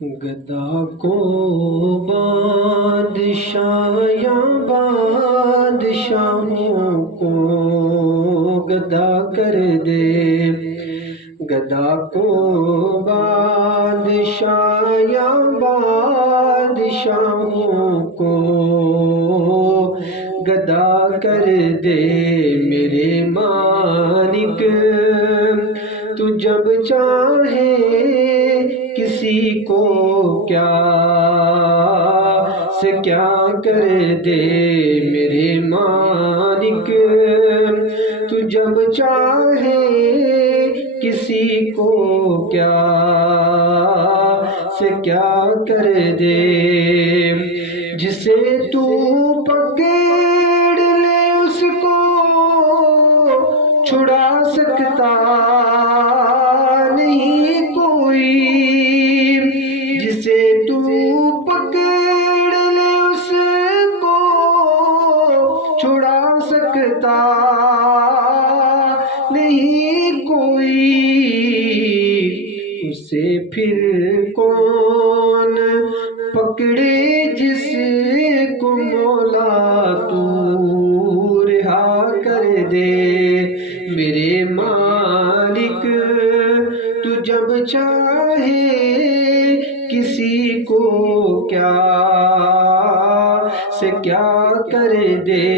گدا کو بادشاہ یا بادشاہوں کو گدا کر دے، گدا کو بادشاہ یا بادشاہوں کو گدا کر دے میرے مالک۔ تو جب چاہے کسی کو کیا سے کیا کر دے میرے مالک۔ تو جب چاہے کسی کو کیا سے کیا کر دے، جسے تو پکڑ لے اس کو چھڑا سکتا نہیں کوئی، جسے تو پکڑ لے اس کو چھڑا سکتا نہیں کوئی، اسے پھر کون پکڑے جس کو مولا تو رہا کر دے میرے مالک۔ تو جب چاہے کسی کو کیا سے کیا کر دے،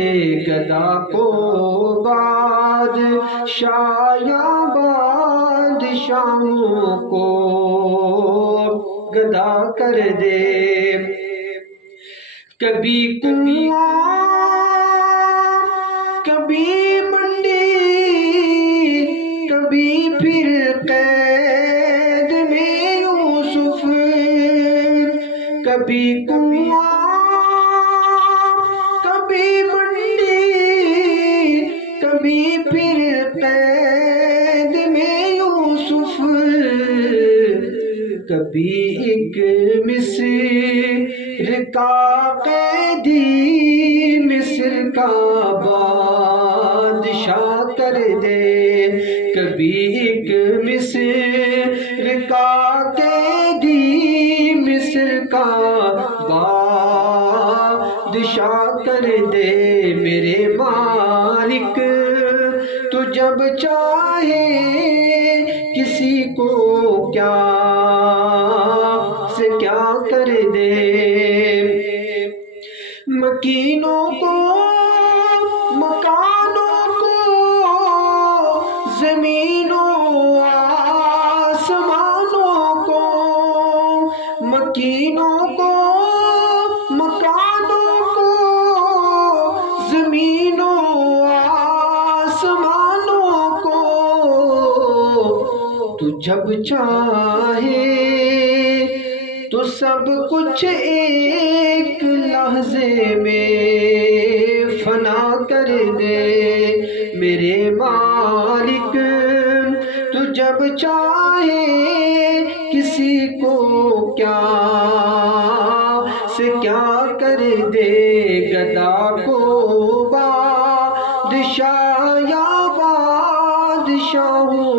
گدا کو بادشاہ یا بادشاہوں کو گدا کر دے۔ کبھی کنواں کبھی منڈی، کبھی پھر قید میں یوسف، کبھی کنواں کبھی منڈی، کبھی پھر قید میں یوسف، کبھی ایک مصر کا قیدی مصر کا بادشاہ کر دے، کبھی ایک مصر کا قیدی مصر کا بادشاہ کر دے میرے مالک۔ تو جب چاہے کسی کو کیا سے کیا کر دے، مکینوں کو مکانوں کو زمینوں آسمانوں کو، مکینوں کو مکانوں کو زمینوں آسمانوں کو، تو جب چاہے تو سب کچھ ایک لحظے میں فنا کر دے میرے مالک۔ تو جب چاہے کسی کو کیا سے کیا کر دے، گدا کو بادشاہ یا بادشاہوں